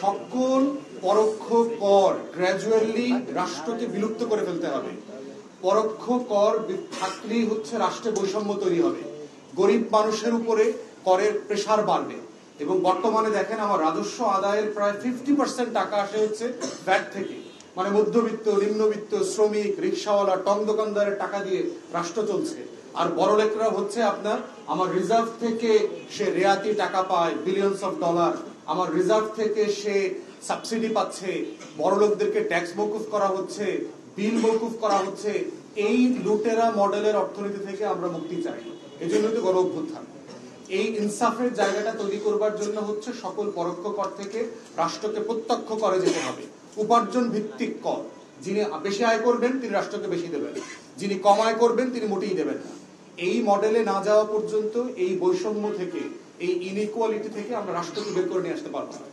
সকল পরোক্ষ কর গ্র্যাজুয়ালি রাষ্ট্রকে বিলুপ্ত করে ফেলতে হবে। পরোক্ষ কর থাকলেই হচ্ছে রাষ্ট্রে বৈষম্য তৈরি হবে, গরিব মানুষের উপরে করের প্রেসার বাড়বে। এবং বর্তমানে দেখেন আমার রাজস্ব আদায়ের প্রায় 50% টাকা আসে হচ্ছে ভ্যাট থেকে, মানে মধ্যবিত্ত, নিম্নবিত্ত, শ্রমিক, রিক্সাওয়ালা, টং দোকানদারের টাকা দিয়ে রাষ্ট্র চলছে। আর বড়লোকরা হচ্ছে আপনার আমার রিজার্ভ থেকে সে রেয়াতি টাকা পায় বিলিয়নস অফ ডলার, আমার রিজার্ভ থেকে সে সাবসিডি পাচ্ছে, বড়লোকদেরকে ট্যাক্স মওকুফ করা হচ্ছে, বিল মওকুফ করা হচ্ছে। এই লুটেরা মডেলের অর্থনীতি থেকে আমরা মুক্তি চাই, এই জন্যই তো গণ অভ্যুত্থান। এই ইনসাফের জায়গাটা তৈরি করবার জন্য হচ্ছে সকল পরোক্ষ কর থেকে রাষ্ট্রকে প্রত্যক্ষ করে যেতে হবে। উপার্জন ভিত্তিক কর, যিনি বেশি আয় করবেন তিনি রাষ্ট্রকে বেশি দেবেন, যিনি কম আয় করবেন তিনি মোটেই দেবেন না। এই মডেলে না যাওয়া পর্যন্ত এই বৈষম্য থেকে, এই ইনইকুয়ালিটি থেকে আমরা রাষ্ট্রকে বের করে নিয়ে আসতে পারবো না।